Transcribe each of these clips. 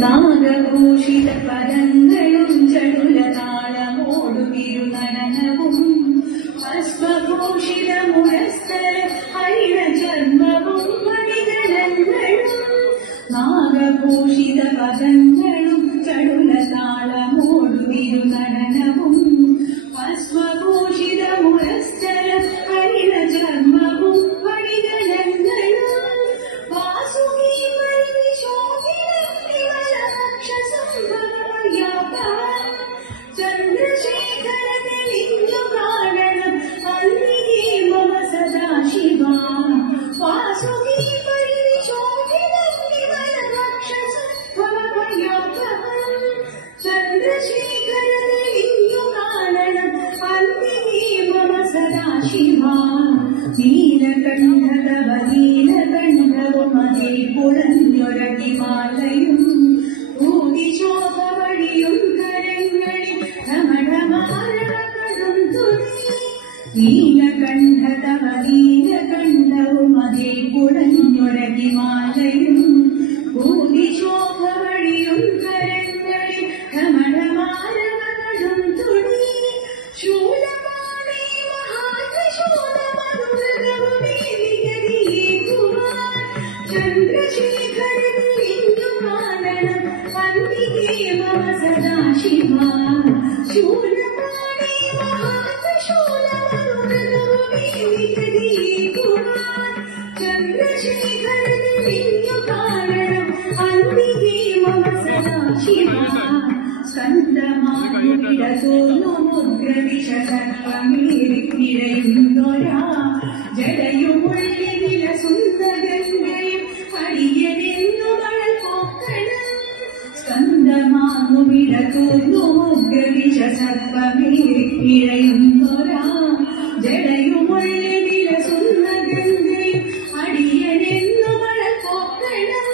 നാഗഘോഷിത പദങ്ങളും ചടുലതാളമോടുതിരുനടനവും ഭസ്മഘോഷിത മുരസ്തര ഹരിതചർമ്മവും മണിഗണങ്ങളും നാഗഘോഷിത പദങ്ങളും ചടുലതാളമോടുതിരുനടനവും ഭസ്മഘോഷിത മുരസ്തര ഹരിതചർമ്മവും മണിഗണങ്ങളും വാസുകി ചന്ദ്രശേഖരനിലിന്നു കാണണം അന്നിഹേ മമ സദാശിവ വാസുകി ചന്ദ്രശേഖരനിലിന്നു കാണണം അന്നിഹേ മമ സദാശിവ നീലകണ്ഠതവ നീലകണ്ഠവും അതേ കുളഞ്ഞൊരടിമാലയും ൂതിശോഭവഴിയും കരങ്ങളിൽ ധമഠമാരകളും തുണി നീലകണ്ഠതവ നീലകണ്ഠവും അതേ കുളഞ്ഞൊരടിമാലയും ൂതിശോഭവഴിയും കരങ്ങളിൽ ധമഠമാരകളും തുണി ശൂലമാണേ മഹാശൂലമനുരകവുമേ വിഗതീകുമാർ ചന്ദ്രശേഖരനിലിന്നു കാണണം അന്നിഹേ മമ സദാശിവ ശൂലമാണേ മഹാശൂലമനുരകവുമേ വിഗതീകുമാർ ചന്ദ്രശേഖരനിലിന്നു കാണണം അന്നിഹേ മമ സദാശിവ സ്കന്ധമാകുമിടതോന്നുമുഗ്രവിഷസർപ്പമേറിക്കിഴയുന്നൊരാ ജടയുമുള്ളില സുന്ദരങ്ങളെയും അടിയനെന്നു മഴ പോക്കണം സ്കന്ധമാകുമിടതോന്നുമുഗ്രവിഷസർപ്പമേറിക്കിഴയുന്നൊരാ ജടയുമുള്ളില സുന്ദരങ്ങളെയും അടിയനെന്നു മഴ പോക്കണം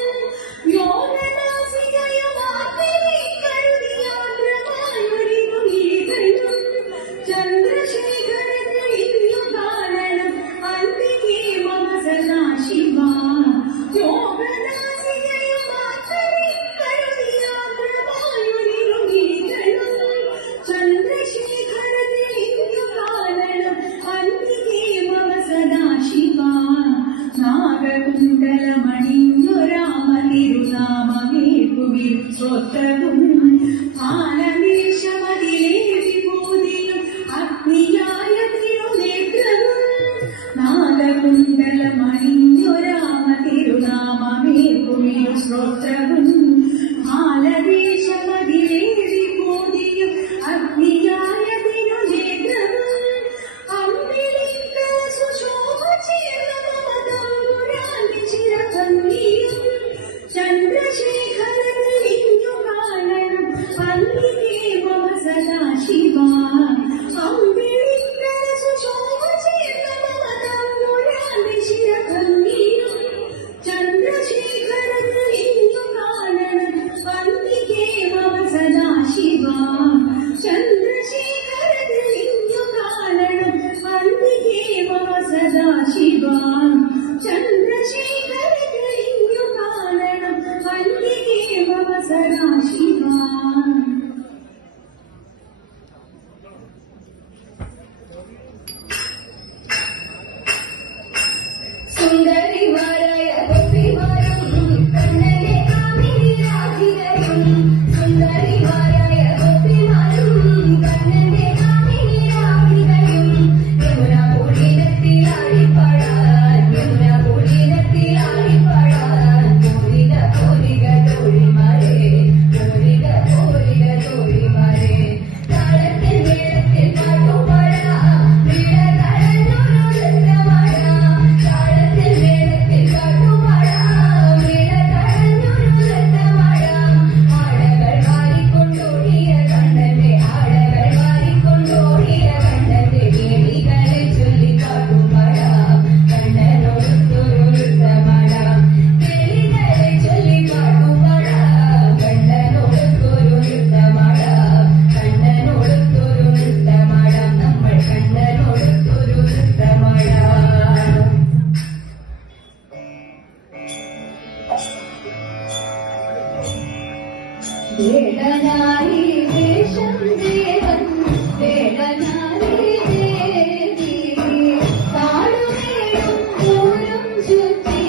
ചന്ദ്രശേഖരനിലിന്നു കാണണം അന്നിഹേ മമ സദാശിവ ചന്ദ്രശേഖരനിലിന്നു ശ്രോത്രവും മാലദേശമതിലേറി മോദിയും അഗ്നിയായതിനു നേത്രവും അമ്പിളിക്ക സുശോഭ ചേർന്നതമ്പുരാന്റെ ചിരഭംഗിയും ചന്ദ്രശേഖരനിഞ്ഞു കാണണം അന്തികേ മമ സദാശിവ അമ്പിളിക്ക സുശോഭ ചേർന്നതമ്പുരാന്റെ ചിരഭംഗിയും ചന്ദ്രശേഖരനിഞ്ഞു കാണണം അന്തികേ മമ സദാശിവ ചന്ദ്രശേഖരനിഞ്ഞു കാണണം അന്തികേ മമ സദാശിവ ചന്ദ്രശേഖരനിഞ്ഞു കാണണം അന്തികേ മമ സദാശിവ. സുന്ദരിമാരായ ഗോപിമാരും കണ്ണനെ കാമിനിരാധികരും സുന്ദരിമാരായ ഗോപിമാരും കണ്ണനെ കാമിനിരാധികരും യമുന പൂളിനത്തിലാടിപ്പാടാൻ യമുന പൂളിനത്തിലാടിപ്പാടാൻ കോരിക കോരിക തോഴിമാരെ കോരിക കോരിക തോഴിമാരെ താളത്തിൽ മേളത്തിൽ പാട്ടുപാടാ വീണ തടഞ്ഞൊരു നൃത്തമാടാ താളത്തിൽ മേളത്തിൽ പാട്ടുപാടാ വീണ തടഞ്ഞൊരു നൃത്തമാടാ ആടകൾ വാരിക്കൊണ്ടോടിയ കണ്ണന്റെ ആടകൾ വാരിക്കൊണ്ടോടിയ കണ്ണന്റെ കേളികളെ ചൊല്ലി പാട്ടുപാടാ കണ്ണനോടൊത്തൊരു നൃത്തമാടാ കേളികളെ ചൊല്ലി പാട്ടുപാടാ കണ്ണനോടൊത്തൊരു നൃത്തമാടാ കണ്ണനോടൊത്തൊരു നൃത്തമാടാ നമ്മൾ കണ്ണനോടൊത്തൊരു നൃത്തമാടാ. വേടനായി വേഷം ദേവൻ വേടനായി ദേവി താഴുവേടും ദൂരം ചുറ്റി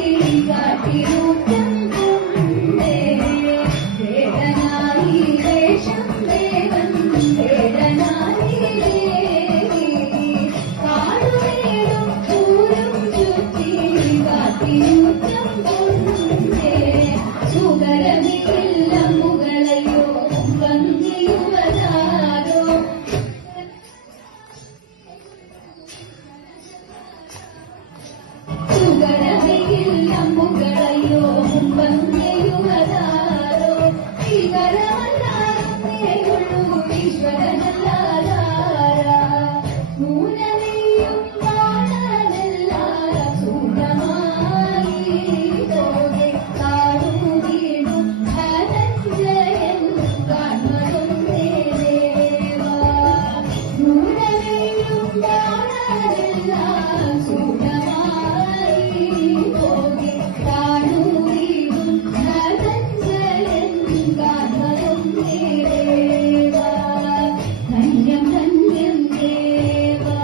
കാട്ടിയൂട്ടം കൊണ്ടേ വേടനായി വേഷം ദേവൻ വേടനായി ദേവി താഴുവേടും ദൂരം ചുറ്റി കാട്ടിയൂട്ടം കൊണ്ടേ സുഗരമില്ല മുകളയോ ഭംഗിയുവതാരോ സുഗരമില്ല മുകളയോ ഭംഗിയുവതാരോ ഈശ്വരനല്ലാതാരോ ഈശ്വരനല്ലാതാര മൂലനെയും കാണാനെല്ലാര സൂര്യമായി തോകെ കാടുവീടും ധനഞ്ജയൻ കാൺമതൊന്നേ ദേവാ മൂലനെയും കാണാനെല്ലാര സൂര്യമായി തോകെ കാടുവീടും ധനഞ്ജയൻ കാൺമതൊന്നേ ദേവാ ധന്യം ധന്യം ദേവാ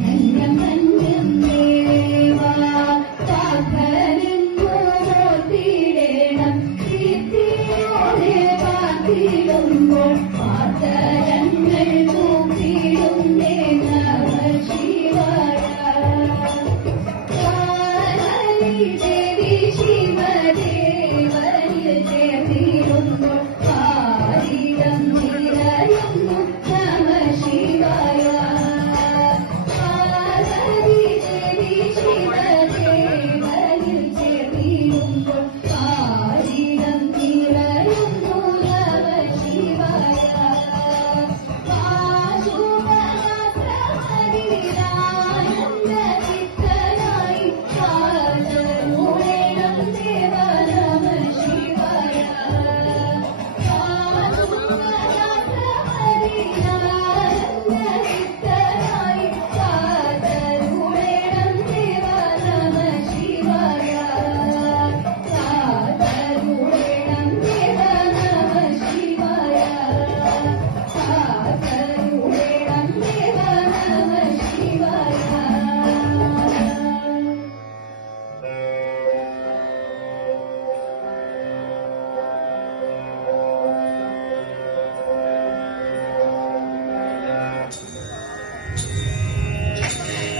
ധന്യം ധന്യം ദേവാ പാർത്ഥനെന്നോർത്തിടേണം കീർത്തിയോടെ പാർത്തിടുമ്പോൾ പാർത്തരങ്ങൾ തൂക്കിടുന്നേ നമഃ ശിവായ പാർവതി ദേവി ശിവദേവനിൽ ചേർന്നിടുമ്പോൾ പാരിടം നിറയുന്നു നമഃ ശിവായ പാർവതി ദേവി ശിവദേവനിൽ ചേർന്നിടുമ്പോൾ പാരിടം നിറയുന്നു നമഃ ശിവായ പാശുപതാസ്ത്രമതിരാനന്ദ ചിത്തനായി പാദമൂടേണം ദേവ നമഃ ശിവായ പാദമൂടേണം ദേവ നമഃ ശിവായ പാദമൂടേണം ദേവ നമഃ ശിവായ പാദമൂടേണം ദേവ നമഃ ശിവായ.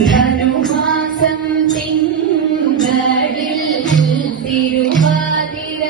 ധനുമാസം തിങ്കളിൽ തിരുവാതിര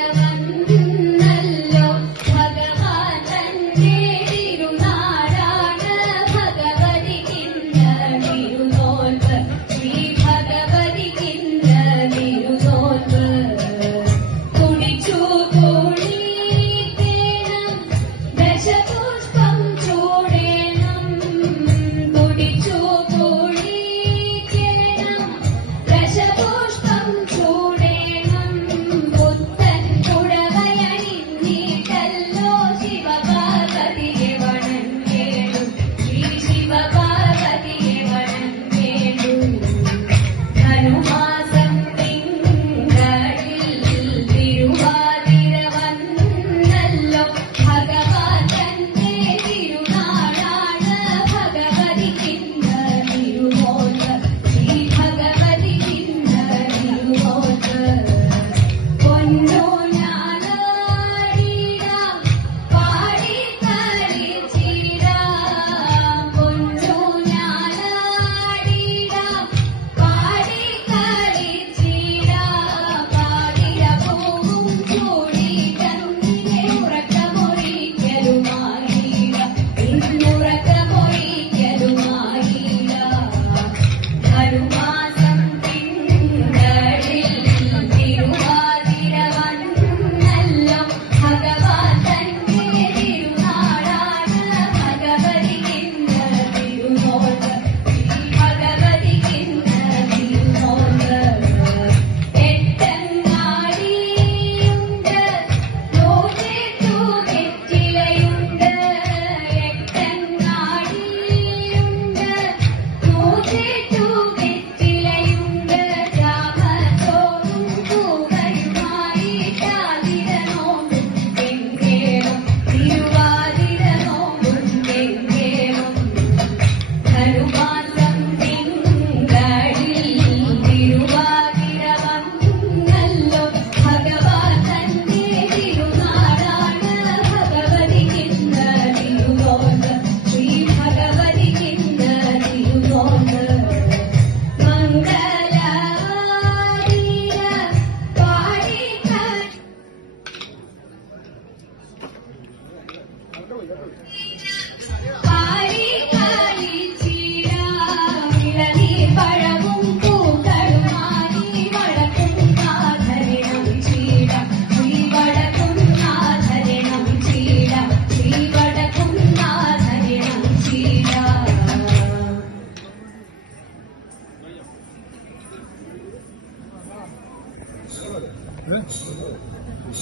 പാരി കളിച്ചിട വിളനി പഴവും പൂക്കളുമായി വടക്കും നാഥരണം ചീട ശ്രീവടക്കും നാഥരണം ചീട ശ്രീവടക്കും നാഥരണം ചീട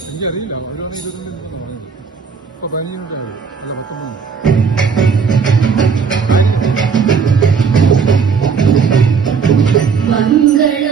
എനിക്കറിയില്ല അവരാണ് ഇതൊന്നും പറഞ്ഞത് ഇപ്പൊ 15 മിനിറ്റായി അല്ല 19 മംഗള